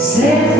Все